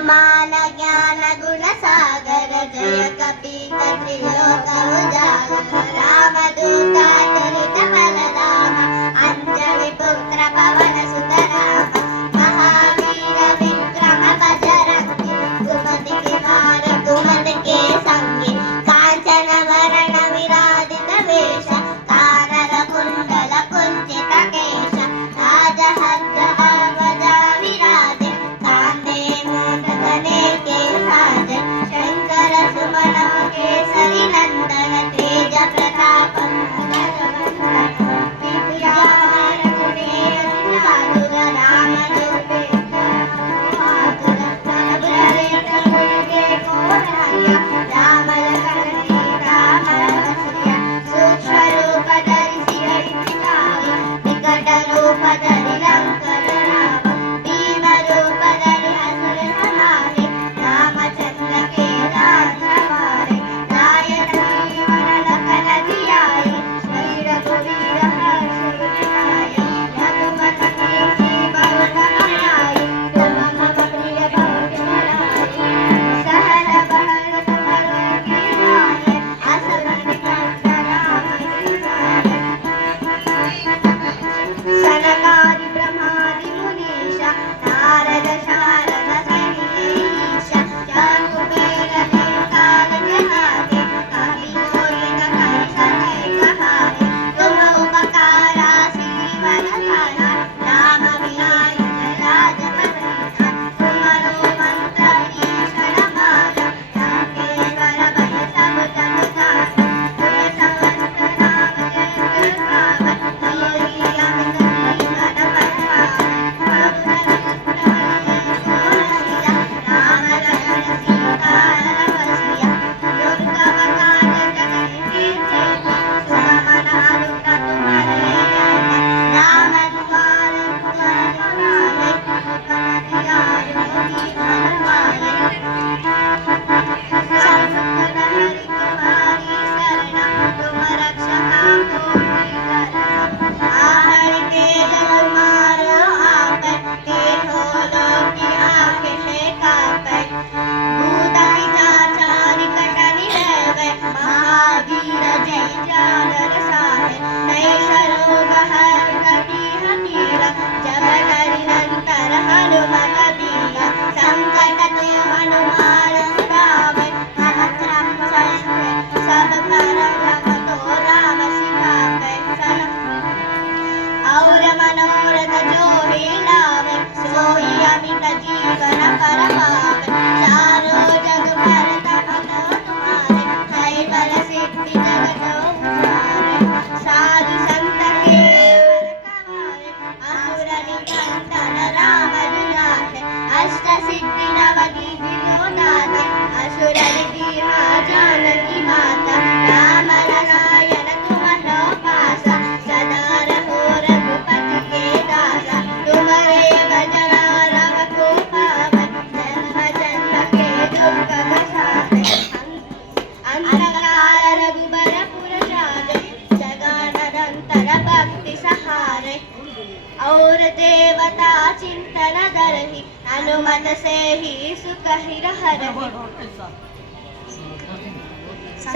हनुमान ज्ञान गुण सागर जय कपीत त्रिलोक उजागर रामदूत अतुलित बलधाम अंजनी पुत्र पवन सुत राम महावीर विक्रम बजरंगी कुमति निवार कुमति के संगी कांचन वरण विराजित वेश कानन कुंडल कुंचित केश राजहंस ध्वजा विराजे कांधे मूंढ गदे के साजे शंकर सुमन केसरी नंदन तेज प्रताप विद्याधर गुणेन्द्र चातुर राम रूपे मातुर प्रभु चरित्र गुणगे कोरहया राम लखन सीता हरसिया सूक्ष्म रूप धरि सिरहि दिखावा विकट रूप धरि लंकर रावा भीम रूप धरि असुर संहारे रामचंद्र के लाल सवारे लाय जीवन लखन जियाए श्री रघुवीर हर्ष उर लाए रघुपति कीर्ति बहुत बढ़ाई तुम मम प्रिय बहुत बड़ाई सहज बहन तुमरो की जाए असमन चंद्र राम दुलारे सनकादि ब्रह्मादि मुनीशा नारद शारद सहित कुबेर देवताल जगाते कवि मोहित कवि सकै कहाते तुम उपकारा सिरिवन धारा राम मिलाय राजपथ तुम्हारो मंत्र भीषण मार लंकेश्वर भय सब जग जात तुम समस्त राम जय पावन मोहि अमित जीवन बलवान प्रभु चरित्र कोरसिया राम लखन सीता रमसिया दुर्गम काज जगत कीर्ति सुमन हनुमत तुम्हारे राम द्वार तुम्हारे हुक्म दियाय मोहि फरमाए संकट हरि तुम्हारी शरण तुम रक्षक होहि शरण आहर के तुम्हारो आपै के हो लोकी आके है कापै भूत पिशाच निकट निरवै महावीर जय जागर साहे नैष रोग हर कपीह तीर जब निरंतर हनुमत बीरा संकट ते हनुमान छुड़ावै सहस्रम शस्त्र सब पर तो राम सिखावै और मनोरथ जो ही लावे सोई अमित जीवन पर पावे चारों जग पर तपनो तुम्हारे है बल सिद्धि जगत उजारे साधु संत के वर कवारे असुर निकंदन राम दुलारे अष्ट सिद्धि नवनीत विनोदाते असुर निधीहा जानकी माता राम रसायन तुम्हारो पासा सदा रहो रघुपति के दासा तुम्हारे भजन राम को पावै जन्म जन्म के दुख बसावे अंधकार रघुबर पुर जावे जगानंतर भक्ति सहारे और देवता चिंतन धरहि हनुमत से ही सुख ही रहहि